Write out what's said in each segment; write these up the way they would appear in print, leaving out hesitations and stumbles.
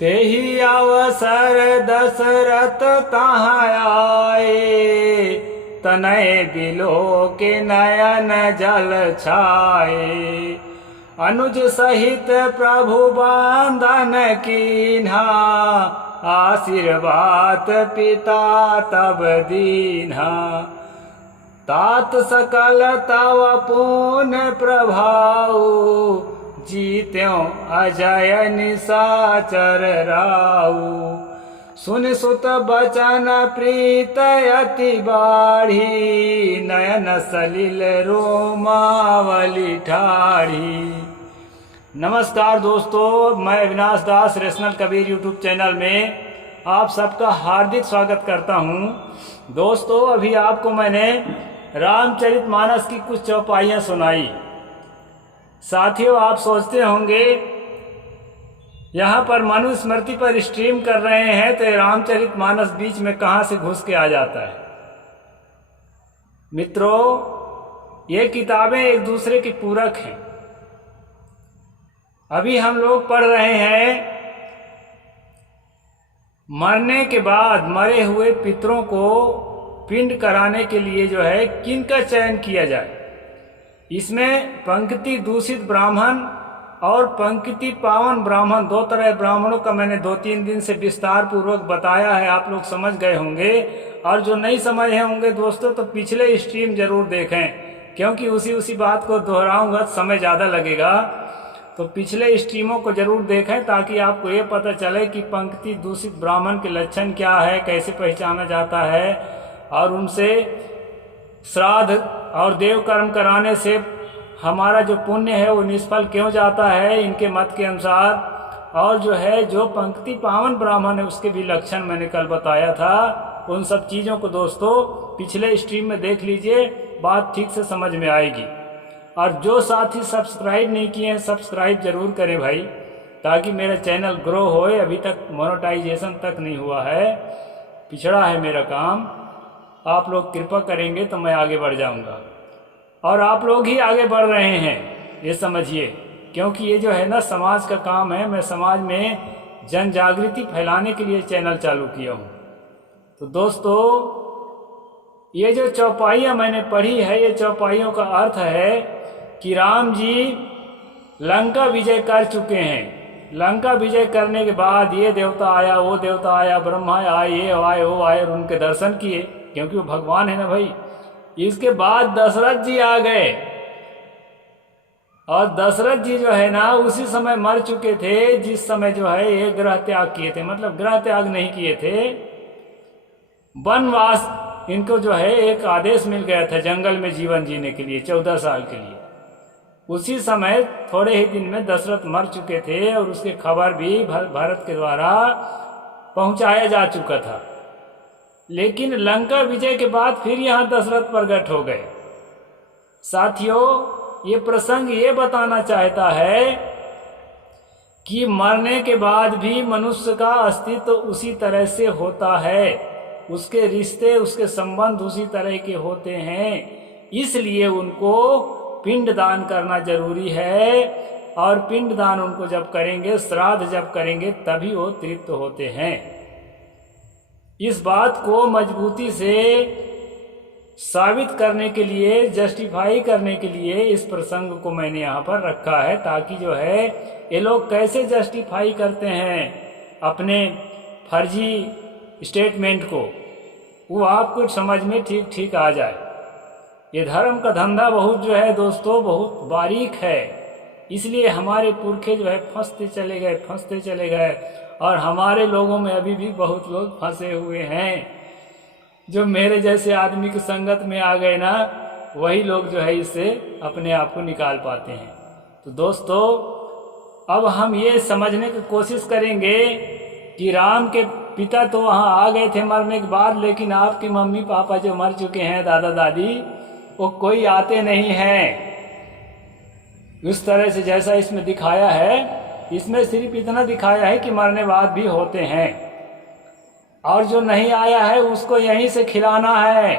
तेहि अवसर दशरथ तहाँ आए, तनय बिलो के नयन जल छाए। अनुज सहित प्रभु बंदन कीन्हा, आशीर्वाद पिता तब दीन्हा। तात सकल तव पुण्य प्रभाव, जीत्यों अजय निशाचर राऊ। सुन सुत बचन प्रीत अति बाढ़ी, नयन सलिल रोमावली ठाढ़ी। नमस्कार दोस्तों, मैं अविनाश दास रेशनल कबीर यूट्यूब चैनल में आप सबका हार्दिक स्वागत करता हूं। दोस्तों, अभी आपको मैंने रामचरितमानस की कुछ चौपाइयां सुनाई। साथियों, आप सोचते होंगे यहाँ पर मनुस्मृति पर स्ट्रीम कर रहे हैं तो रामचरितमानस बीच में कहाँ से घुस के आ जाता है। मित्रों, ये किताबें एक दूसरे की पूरक हैं। अभी हम लोग पढ़ रहे हैं मरने के बाद मरे हुए पितरों को पिंड कराने के लिए जो है किनका चयन किया जाए। इसमें पंक्ति दूषित ब्राह्मण और पंक्ति पावन ब्राह्मण, दो तरह ब्राह्मणों का मैंने 2-3 दिन से विस्तार पूर्वक बताया है। आप लोग समझ गए होंगे, और जो नहीं समझे होंगे दोस्तों तो पिछले स्ट्रीम जरूर देखें, क्योंकि उसी बात को दोहराऊंगा तो समय ज़्यादा लगेगा। तो पिछले स्ट्रीमों को जरूर देखें ताकि आपको ये पता चले कि पंक्ति दूषित ब्राह्मण के लक्षण क्या है, कैसे पहचाना जाता है, और उनसे श्राद्ध और देव कर्म कराने से हमारा जो पुण्य है वो निष्फल क्यों जाता है इनके मत के अनुसार। और जो है जो पंक्ति पावन ब्राह्मण है उसके भी लक्षण मैंने कल बताया था। उन सब चीज़ों को दोस्तों पिछले स्ट्रीम में देख लीजिए, बात ठीक से समझ में आएगी। और जो साथी सब्सक्राइब नहीं किए हैं सब्सक्राइब जरूर करें भाई, ताकि मेरा चैनल ग्रो होए। अभी तक मोनेटाइजेशन तक नहीं हुआ है, पिछड़ा है मेरा काम। आप लोग कृपा करेंगे तो मैं आगे बढ़ जाऊंगा, और आप लोग ही आगे बढ़ रहे हैं ये समझिए, क्योंकि ये जो है ना समाज का काम है। मैं समाज में जन जागृति फैलाने के लिए चैनल चालू किया हूँ। तो दोस्तों, ये जो चौपाइयाँ मैंने पढ़ी है, ये चौपाइयों का अर्थ है कि राम जी लंका विजय कर चुके हैं। लंका विजय करने के बाद ये देवता आया, वो देवता आया, ब्रह्मा आए, ये आए, वो आए, और उनके दर्शन किए, क्योंकि वो भगवान है ना भाई। इसके बाद दशरथ जी आ गए, और दशरथ जी जो है ना उसी समय मर चुके थे जिस समय जो है ये ग्रह त्याग किए थे। मतलब ग्रह त्याग नहीं किए थे, वनवास इनको जो है एक आदेश मिल गया था जंगल में जीवन जीने के लिए 14 साल के लिए। उसी समय थोड़े ही दिन में दशरथ मर चुके थे, और उसकी खबर भी भारत के द्वारा पहुंचाया जा चुका था। लेकिन लंका विजय के बाद फिर यहाँ दशरथ प्रकट हो गए। साथियों, ये प्रसंग ये बताना चाहता है कि मरने के बाद भी मनुष्य का अस्तित्व उसी तरह से होता है, उसके रिश्ते, उसके संबंध उसी तरह के होते हैं। इसलिए उनको पिंड दान करना जरूरी है, और पिंड दान उनको जब करेंगे, श्राद्ध जब करेंगे, तभी वो तृप्त होते हैं। इस बात को मजबूती से साबित करने के लिए, जस्टिफाई करने के लिए इस प्रसंग को मैंने यहाँ पर रखा है, ताकि जो है ये लोग कैसे जस्टिफाई करते हैं अपने फर्जी स्टेटमेंट को, वो आपको समझ में ठीक ठीक आ जाए। ये धर्म का धंधा बहुत जो है दोस्तों बहुत बारीक है, इसलिए हमारे पुरखे जो है फंसते चले गए, और हमारे लोगों में अभी भी बहुत लोग फंसे हुए हैं। जो मेरे जैसे आदमी की संगत में आ गए ना, वही लोग जो है इससे अपने आप को निकाल पाते हैं। तो दोस्तों, अब हम ये समझने की कोशिश करेंगे कि राम के पिता तो वहाँ आ गए थे मरने के बाद, लेकिन आपके मम्मी पापा जो मर चुके हैं, दादा दादी, वो कोई आते नहीं हैं उस तरह से जैसा इसमें दिखाया है। इसमें सिर्फ इतना दिखाया है कि मरने बाद भी होते हैं, और जो नहीं आया है उसको यहीं से खिलाना है।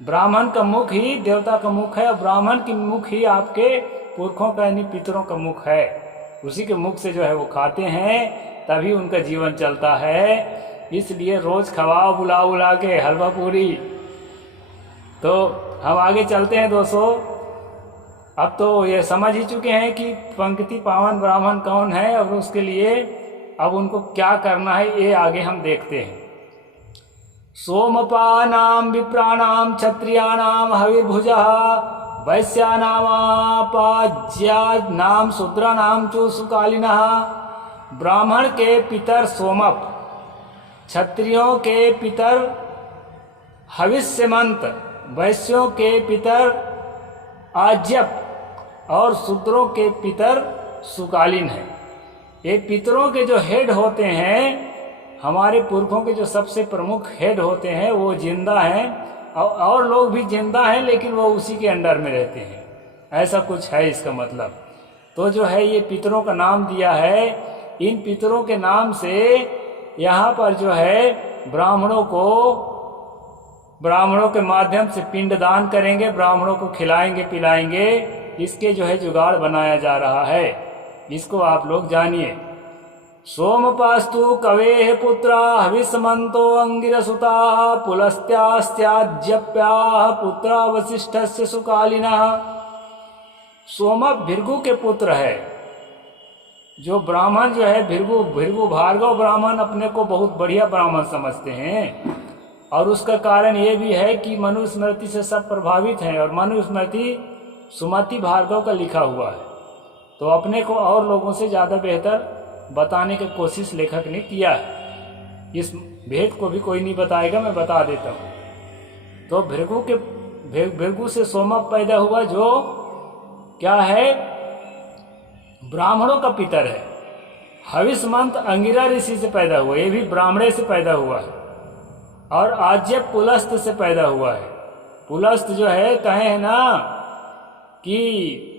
ब्राह्मण का मुख ही देवता का मुख है, और ब्राह्मण की मुख ही आपके पुरखों का यानी पितरों का मुख है। उसी के मुख से जो है वो खाते हैं। तभी उनका जीवन चलता है। इसलिए रोज खवाओ बुला बुला के हलवा पूरी। तो हम आगे चलते हैं दोस्तों। अब तो ये समझ ही चुके हैं कि पंक्ति पावन ब्राह्मण कौन है और उसके लिए अब उनको क्या करना है, ये आगे हम देखते हैं। सोमपानाम विप्राणाम क्षत्रियाणाम हविर्भुजा वैश्यानामापाज्यानाम शूद्राणाम चो सुकालिनः। ब्राह्मण के पितर सोमप, क्षत्रियों के पितर हविष्यमंत, वैश्यों के पितर आज्यप और शूद्रों के पितर सुकालीन है। ये पितरों के जो हेड होते हैं, हमारे पुरखों के जो सबसे प्रमुख हेड होते हैं, वो जिंदा हैं और लोग भी जिंदा हैं, लेकिन वो उसी के अंडर में रहते हैं। ऐसा कुछ है इसका मतलब। तो जो है ये पितरों का नाम दिया है। इन पितरों के नाम से यहाँ पर जो है ब्राह्मणों के माध्यम से पिंडदान करेंगे, ब्राह्मणों को खिलाएंगे पिलाएंगे, इसके जो है जुगाड़ बनाया जा रहा है। इसको आप लोग जानिए। सोमपास्तु कवेः पुत्रा हविष्मन्तो अंगिरसुता पुलस्त्यास्त्याज्यप्याः पुत्रा वसिष्ठस्य सुकालिनः। सोमप भृगु के पुत्र है। जो ब्राह्मण जो है भृगु भार्गव ब्राह्मण अपने को बहुत बढ़िया ब्राह्मण समझते हैं, और उसका कारण ये भी है कि मनुस्मृति से सब प्रभावित हैं, और मनुस्मृति सुमति भार्गव का लिखा हुआ है। तो अपने को और लोगों से ज़्यादा बेहतर बताने की कोशिश लेखक ने किया है। इस भेद को भी कोई नहीं बताएगा, मैं बता देता हूँ। तो भृगु से सोमप पैदा हुआ, जो क्या है, ब्राह्मणों का पितर है। हविष्मंत अंगिरा ऋषि से पैदा हुआ, ये भी ब्राह्मणे से पैदा हुआ है। और आज्य पुलस्त से पैदा हुआ है। पुलस्त जो है, कहे है ना कि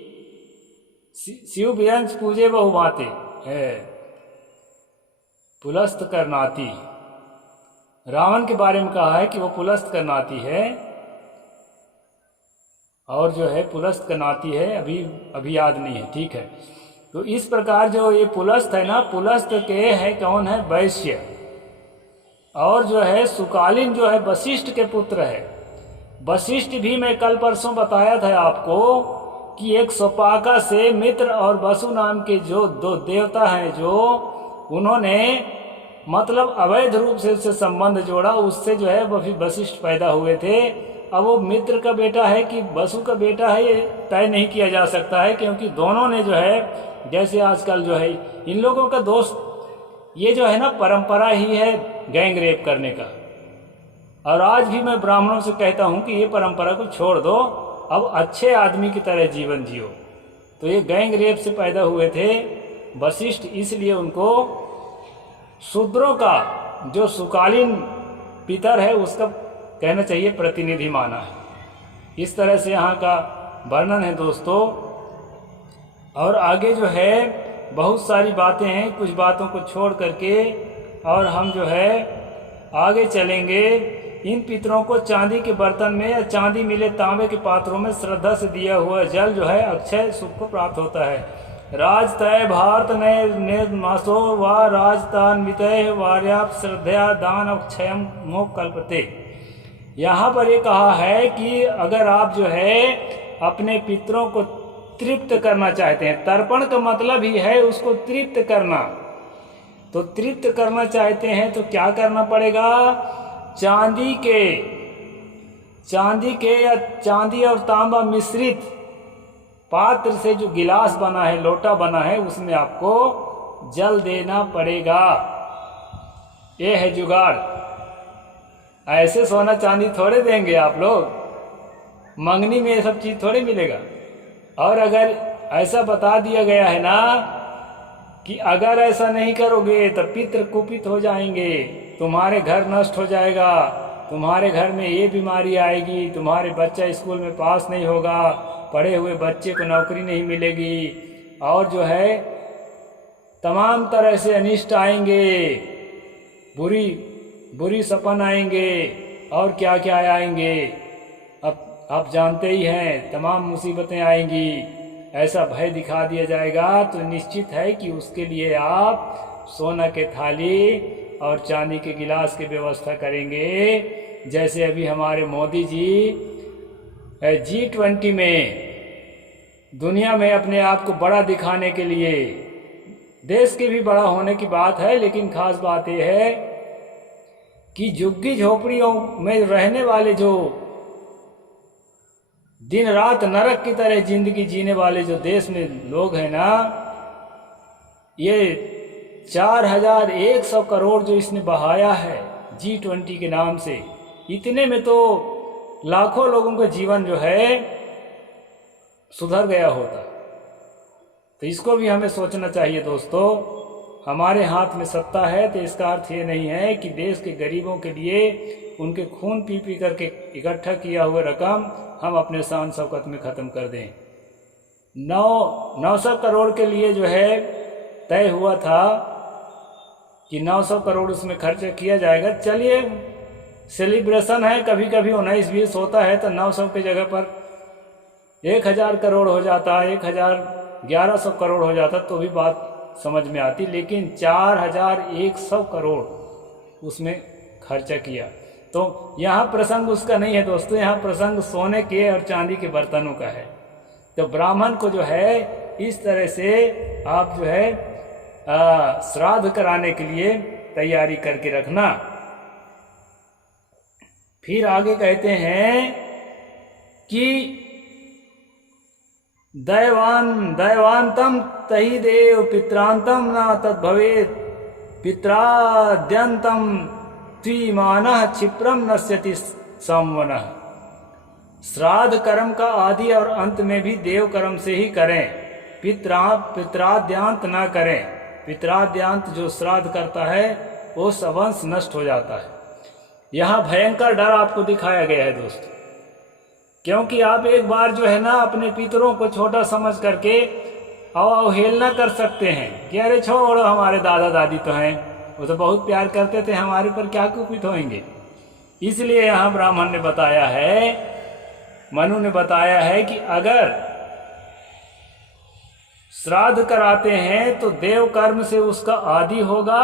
शिव व्यंज पूजे बहुभाते है, पुलस्त करनाती। रावण के बारे में कहा है कि वो पुलस्त करनाती है, और जो है पुलस्त करनाती है, अभी याद नहीं है, ठीक है। तो इस प्रकार जो ये पुलस्त है ना, पुलस्त के है कौन है, वैश्य। और जो है सुकालीन जो है वशिष्ठ के पुत्र है। वशिष्ठ भी मैं कल परसों बताया था आपको कि एक सोपाका से मित्र और वसु नाम के जो दो देवता हैं, जो उन्होंने मतलब अवैध रूप से उससे संबंध जोड़ा, उससे जो है वशिष्ठ पैदा हुए थे। अब वो मित्र का बेटा है कि वसु का बेटा है, ये तय नहीं किया जा सकता है, क्योंकि दोनों ने जो है, जैसे आजकल जो है इन लोगों का दोस्त, ये जो है ना परंपरा ही है गैंग रेप करने का। और आज भी मैं ब्राह्मणों से कहता हूँ कि ये परंपरा को छोड़ दो, अब अच्छे आदमी की तरह जीवन जियो। तो ये गैंग रेप से पैदा हुए थे वशिष्ठ, इसलिए उनको शूद्रों का जो सुकालीन पितर है उसका कहना चाहिए प्रतिनिधि माना है। इस तरह से यहाँ का वर्णन है दोस्तों। और आगे जो है बहुत सारी बातें हैं, कुछ बातों को छोड़ करके और हम जो है आगे चलेंगे। इन पितरों को चांदी के बर्तन में या चांदी मिले तांबे के पात्रों में श्रद्धा से दिया हुआ जल जो है अक्षय सुख को प्राप्त होता है। राजतय भारत निर्मासो व राजतान्वितय वार्याप श्रद्धया दान अक्षयम मोह कल्पते। यहाँ पर ये कहा है कि अगर आप जो है अपने पितरों को तृप्त करना चाहते हैं, तर्पण का मतलब ही है उसको तृप्त करना, तो तृप्त करना चाहते हैं तो क्या करना पड़ेगा, चांदी के या चांदी और तांबा मिश्रित पात्र से जो गिलास बना है, लोटा बना है, उसमें आपको जल देना पड़ेगा। ये है जुगाड़। ऐसे सोना चांदी थोड़े देंगे आप लोग, मंगनी में ये सब चीज थोड़े मिलेगा। और अगर ऐसा बता दिया गया है ना कि अगर ऐसा नहीं करोगे तो पितृ कुपित हो जाएंगे, तुम्हारे घर नष्ट हो जाएगा, तुम्हारे घर में ये बीमारी आएगी, तुम्हारे बच्चा स्कूल में पास नहीं होगा, पढ़े हुए बच्चे को नौकरी नहीं मिलेगी, और जो है तमाम तरह से अनिष्ट आएंगे, बुरी सपन आएंगे, और क्या क्या आएंगे, अब आप जानते ही हैं, तमाम मुसीबतें आएंगी। ऐसा भय दिखा दिया जाएगा तो निश्चित है कि उसके लिए आप सोना के थाली और चांदी के गिलास की व्यवस्था करेंगे। जैसे अभी हमारे मोदी जी G20 में दुनिया में अपने आप को बड़ा दिखाने के लिए, देश के भी बड़ा होने की बात है, लेकिन खास बात यह है कि झुग्गी झोपड़ियों में रहने वाले जो दिन रात नरक की तरह जिंदगी जीने वाले जो देश में लोग हैं ना, ये 4100 करोड़ जो इसने बहाया है G20 के नाम से, इतने में तो लाखों लोगों का जीवन जो है सुधर गया होता। तो इसको भी हमें सोचना चाहिए दोस्तों। हमारे हाथ में सत्ता है तो इसका अर्थ ये नहीं है कि देश के गरीबों के लिए उनके खून पी पी करके इकट्ठा किया हुआ रकम हम अपने शान शौकत में ख़त्म कर दें। 900 करोड़ के लिए जो है तय हुआ था कि 900 करोड़ उसमें खर्च किया जाएगा। चलिए सेलिब्रेशन है, कभी कभी 19-20 होता है तो 900 की जगह पर 1000 करोड़ हो जाता, 1100 करोड़ हो जाता तो भी बात समझ में आती, लेकिन 4100 करोड़ उसमें खर्चा किया। तो यहाँ प्रसंग उसका नहीं है दोस्तों, यहाँ प्रसंग सोने के और चांदी के बर्तनों का है। तो ब्राह्मण को जो है इस तरह से आप जो है श्राद्ध कराने के लिए तैयारी करके रखना। फिर आगे कहते हैं कि दैवांतम तहि देव पित्रांतम न तद्भवेत् पित्राद्यंतम त्विमानः क्षिप्रम नश्यति संवनः। श्राद्ध कर्म का आदि और अंत में भी देव कर्म से ही करें, पित्राद्यांत ना करें। पित्राद्यांत जो श्राद्ध करता है वो सवंश नष्ट हो जाता है। यहाँ भयंकर डर आपको दिखाया गया है दोस्तों, क्योंकि आप एक बार जो है ना अपने पितरों को छोटा समझ करके अवहेलना कर सकते हैं कि अरे छोड़ो हमारे दादा दादी तो हैं, वो तो बहुत प्यार करते थे, हमारे पर क्या कुपित होंगे। इसलिए यहाँ ब्राह्मण ने बताया है, मनु ने बताया है कि अगर श्राद्ध कराते हैं तो देव कर्म से उसका आदि होगा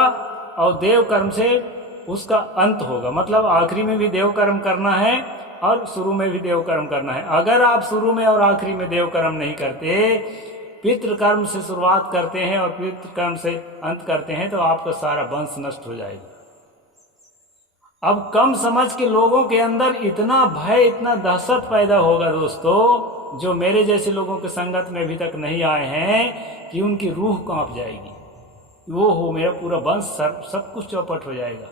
और देव कर्म से उसका अंत होगा। मतलब आखिरी में भी देव कर्म करना है और शुरू में भी देव कर्म करना है। अगर आप शुरू में और आखिरी में देव कर्म नहीं करते, पितृ कर्म से शुरुआत करते हैं और पितृ कर्म से अंत करते हैं, तो आपका सारा वंश नष्ट हो जाएगा। अब कम समझ के लोगों के अंदर इतना भय, इतना दहशत पैदा होगा दोस्तों, जो मेरे जैसे लोगों के संगत में अभी तक नहीं आए हैं, कि उनकी रूह कांप जाएगी। वो हो मेरा पूरा वंश सब कुछ चौपट हो जाएगा।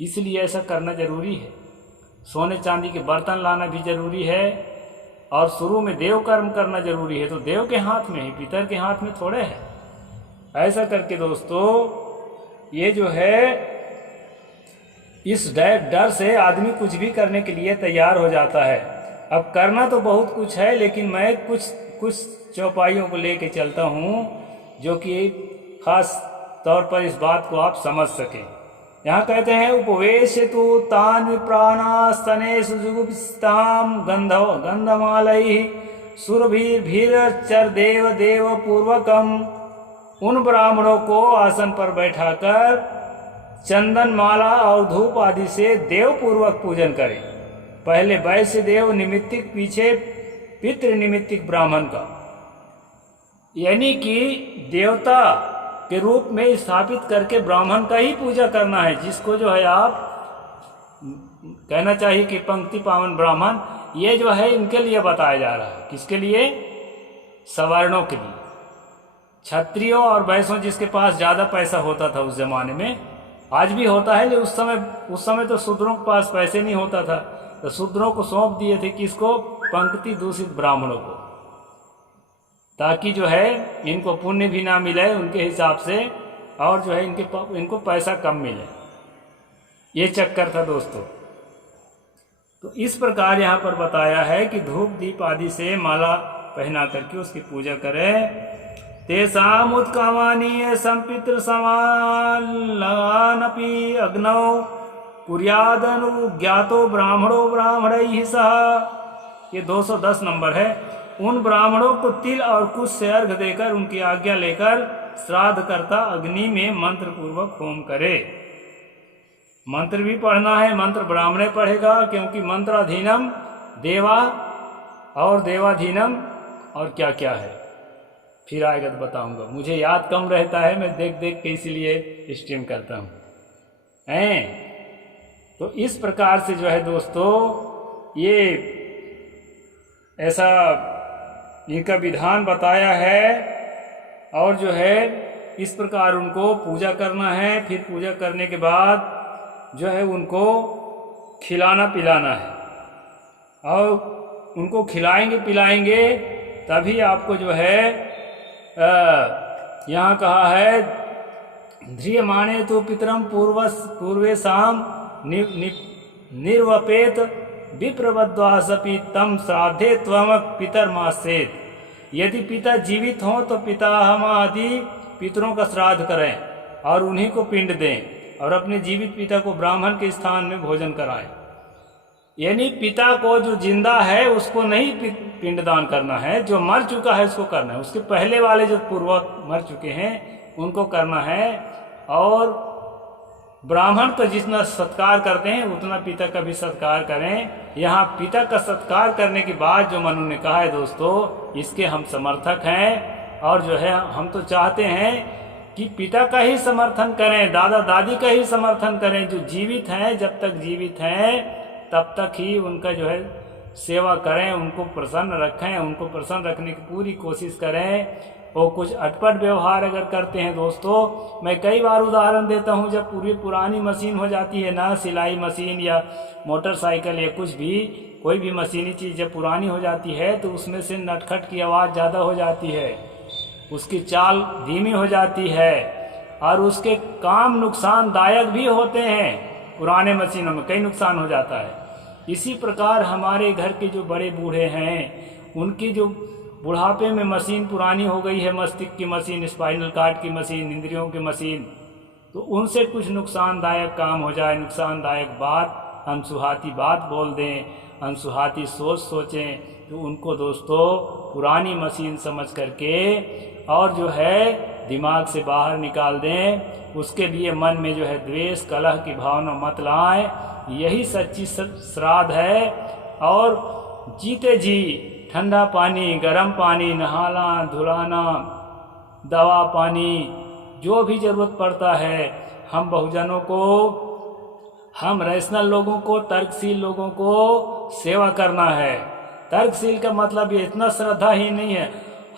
इसलिए ऐसा करना जरूरी है। सोने चांदी के बर्तन लाना भी जरूरी है और शुरू में देव कर्म करना जरूरी है। तो देव के हाथ में ही, पितर के हाथ में थोड़े है। ऐसा करके दोस्तों ये जो है इस डर से आदमी कुछ भी करने के लिए तैयार हो जाता है। अब करना तो बहुत कुछ है, लेकिन मैं कुछ चौपाइयों को लेके चलता हूँ जो कि खास तौर पर इस बात को आप समझ सकें। यहाँ कहते हैं उपवेश तु तान विप्राणास्तने सुजुगुप्ताम गंधमालय सुरभीर देव देव पूर्वकम। उन ब्राह्मणों को आसन पर बैठाकर चंदन माला और धूप आदि से देव पूर्वक पूजन करें। पहले वैश्य देव निमित्तिक, पीछे पितृ निमित्तिक ब्राह्मण का, यानी कि देवता के रूप में स्थापित करके ब्राह्मण का ही पूजा करना है। जिसको जो है आप कहना चाहिए कि पंक्ति पावन ब्राह्मण, ये जो है इनके लिए बताया जा रहा है। किसके लिए? सवर्णों के लिए। क्षत्रियों और वैश्यों जिसके पास ज्यादा पैसा होता था उस जमाने में, आज भी होता है, लेकिन उस समय तो शूद्रों के पास पैसे नहीं होता था, तो शूद्रों को सौंप दिए थे किसको? पंक्ति दूषित ब्राह्मणों को, ताकि जो है इनको पुण्य भी ना मिले उनके हिसाब से, और जो है इनको पैसा कम मिले। ये चक्कर था दोस्तों। तो इस प्रकार यहाँ पर बताया है कि धूप दीप आदि से माला पहना करके उसकी पूजा करें। तेषाम उत्कामानी संपितृ समानपि अग्नौ कुर्यादनु ज्ञातो ब्राह्मणो ब्राह्मणैः सह। ये 210 नंबर है। उन ब्राह्मणों को तिल और कुश से अर्घ देकर उनकी आज्ञा लेकर श्राद्ध करता अग्नि में मंत्र पूर्वक होम करे। मंत्र भी पढ़ना है, मंत्र ब्राह्मणे पढ़ेगा, क्योंकि मंत्राधीनम देवा और देवाधीनम और क्या क्या है, फिर आएगा तो बताऊंगा। मुझे याद कम रहता है, मैं देख देख के इसीलिए स्ट्रीम करता हूँ। तो इस प्रकार से जो है दोस्तों ये ऐसा इनका विधान बताया है, और जो है इस प्रकार उनको पूजा करना है। फिर पूजा करने के बाद जो है उनको खिलाना पिलाना है, और उनको खिलाएंगे पिलाएंगे तभी आपको जो है यहाँ कहा है ध्रियमाणे तो पितरम पूर्वेशाम निर्वपेत विप्रवद्वासपि तम श्राद्धे त्वमक पितरमासेत। यदि पिता जीवित हों तो पितामह आदि पितरों का श्राद्ध करें और उन्हीं को पिंड दें, और अपने जीवित पिता को ब्राह्मण के स्थान में भोजन कराएं। यानी पिता को जो जिंदा है उसको नहीं पिंडदान करना है, जो मर चुका है उसको करना है। उसके पहले वाले जो पूर्वक मर चुके हैं उनको करना है, और ब्राह्मण को जितना सत्कार करते हैं उतना पिता का भी सत्कार करें। यहाँ पिता का सत्कार करने के बाद जो मनु ने कहा है दोस्तों, इसके हम समर्थक हैं, और जो है हम तो चाहते हैं कि पिता का ही समर्थन करें, दादा दादी का ही समर्थन करें। जो जीवित हैं, जब तक जीवित हैं तब तक ही उनका जो है सेवा करें, उनको प्रसन्न रखें, उनको प्रसन्न रखने की पूरी कोशिश करें। और कुछ अटपट व्यवहार अगर करते हैं दोस्तों, मैं कई बार उदाहरण देता हूं, जब पूरी पुरानी मशीन हो जाती है ना, सिलाई मशीन या मोटरसाइकिल या कुछ भी कोई भी मशीनी चीज़ जब पुरानी हो जाती है तो उसमें से नटखट की आवाज़ ज़्यादा हो जाती है, उसकी चाल धीमी हो जाती है, और उसके काम नुकसानदायक भी होते हैं। पुराने मशीनों में कई नुकसान हो जाता है। इसी प्रकार हमारे घर के जो बड़े बूढ़े हैं, उनकी जो बुढ़ापे में मशीन पुरानी हो गई है, मस्तिष्क की मशीन, स्पाइनल कार्ड की मशीन, इंद्रियों की मशीन, तो उनसे कुछ नुकसानदायक काम हो जाए, नुकसानदायक बात, अनसुहाती बात बोल दें, अनसुहाती सोच सोचें, तो उनको दोस्तों पुरानी मशीन समझ करके और जो है दिमाग से बाहर निकाल दें। उसके लिए मन में जो है द्वेष कलह की भावना मत लाएं। यही सच्ची श्राद्ध है। और जीते जी ठंडा पानी, गर्म पानी, नहाना धुलाना, दवा पानी, जो भी ज़रूरत पड़ता है, हम बहुजनों को, हम रैशनल लोगों को, तर्कशील लोगों को सेवा करना है। तर्कशील का मतलब ये इतना श्रद्धा ही नहीं है,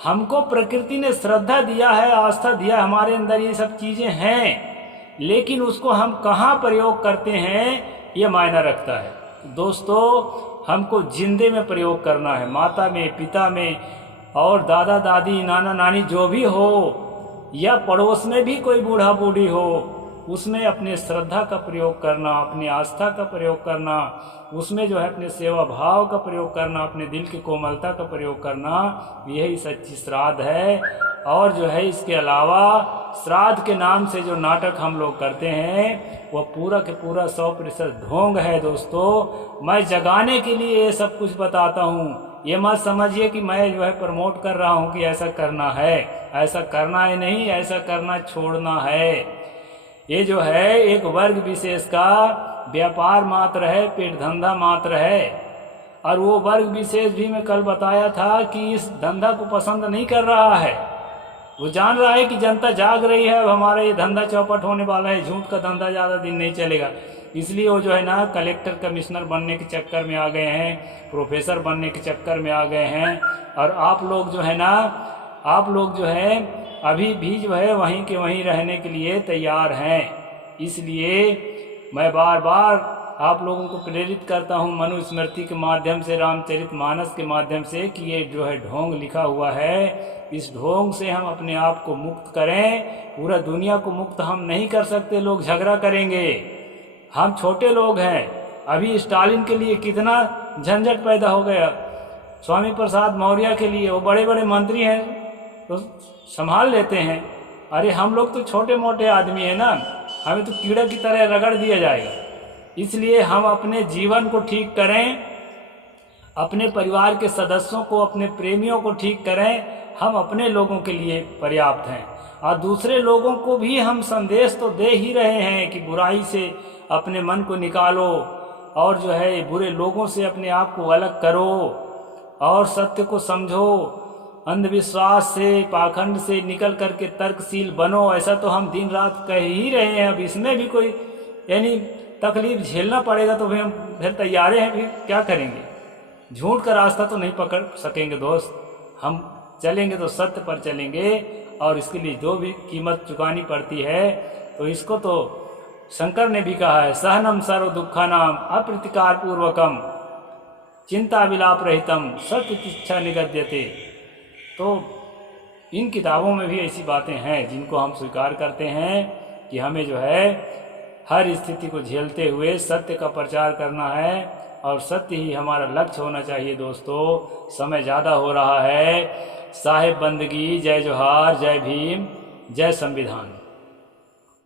हमको प्रकृति ने श्रद्धा दिया है, आस्था दिया, हमारे अंदर ये सब चीज़ें हैं, लेकिन उसको हम कहाँ प्रयोग करते हैं ये मायना रखता है। दोस्तों हमको जिंदे में प्रयोग करना है, माता में, पिता में, और दादा दादी, नाना नानी जो भी हो, या पड़ोस में भी कोई बूढ़ा बूढ़ी हो, उसमें अपने श्रद्धा का प्रयोग करना, अपनी आस्था का प्रयोग करना, उसमें जो है अपने सेवा भाव का प्रयोग करना, अपने दिल की कोमलता का प्रयोग करना, यही सच्ची श्राद्ध है। और जो है इसके अलावा श्राद्ध के नाम से जो नाटक हम लोग करते हैं वह पूरा के पूरा 100% ढोंग है। दोस्तों मैं जगाने के लिए ये सब कुछ बताता हूँ, ये मत समझिए कि मैं जो है प्रमोट कर रहा हूँ कि ऐसा करना है, ऐसा करना है नहीं, ऐसा करना छोड़ना है। ये जो है एक वर्ग विशेष का व्यापार मात्र है, पेट धंधा मात्र है। और वो वर्ग विशेष भी मैं कल बताया था कि इस धंधा को पसंद नहीं कर रहा है, वो जान रहा है कि जनता जाग रही है, अब हमारा ये धंधा चौपट होने वाला है, झूठ का धंधा ज़्यादा दिन नहीं चलेगा, इसलिए वो जो है ना कलेक्टर कमिश्नर बनने के चक्कर में आ गए हैं, प्रोफेसर बनने के चक्कर में आ गए हैं। और आप लोग जो है ना, आप लोग जो है अभी भी जो है वहीं के वहीं रहने के लिए तैयार हैं। इसलिए मैं बार बार आप लोगों को प्रेरित करता हूं मनुस्मृति के माध्यम से, रामचरितमानस के माध्यम से, कि ये जो है ढोंग लिखा हुआ है, इस ढोंग से हम अपने आप को मुक्त करें। पूरा दुनिया को मुक्त हम नहीं कर सकते, लोग झगड़ा करेंगे, हम छोटे लोग हैं। अभी स्टालिन के लिए कितना झंझट पैदा हो गया, स्वामी प्रसाद मौर्य के लिए, वो बड़े बड़े मंत्री हैं तो संभाल लेते हैं, अरे हम लोग तो छोटे मोटे आदमी हैं ना, हमें तो कीड़ा की तरह रगड़ दिया जाएगा। इसलिए हम अपने जीवन को ठीक करें, अपने परिवार के सदस्यों को, अपने प्रेमियों को ठीक करें। हम अपने लोगों के लिए पर्याप्त हैं और दूसरे लोगों को भी हम संदेश तो दे ही रहे हैं कि बुराई से अपने मन को निकालो और जो है बुरे लोगों से अपने आप को अलग करो और सत्य को समझो, अंधविश्वास से, पाखंड से निकल करके तर्कशील बनो। ऐसा तो हम दिन रात कह ही रहे हैं। अब इसमें भी कोई यानी तकलीफ झेलना पड़ेगा तो हम फिर तैयार हैं, फिर क्या करेंगे। झूठ का रास्ता तो नहीं पकड़ सकेंगे दोस्त, हम चलेंगे तो सत्य पर चलेंगे और इसके लिए जो भी कीमत चुकानी पड़ती है तो इसको तो शंकर ने भी कहा है, सहनम सर्व दुखानाम अप्रतिकार पूर्वकम चिंता विलाप रहितम सत्य तिष्ठा निगद्यते। तो इन किताबों में भी ऐसी बातें हैं जिनको हम स्वीकार करते हैं कि हमें जो है हर स्थिति को झेलते हुए सत्य का प्रचार करना है और सत्य ही हमारा लक्ष्य होना चाहिए। दोस्तों समय ज़्यादा हो रहा है। साहिब बंदगी, जय जोहार, जय भीम, जय संविधान।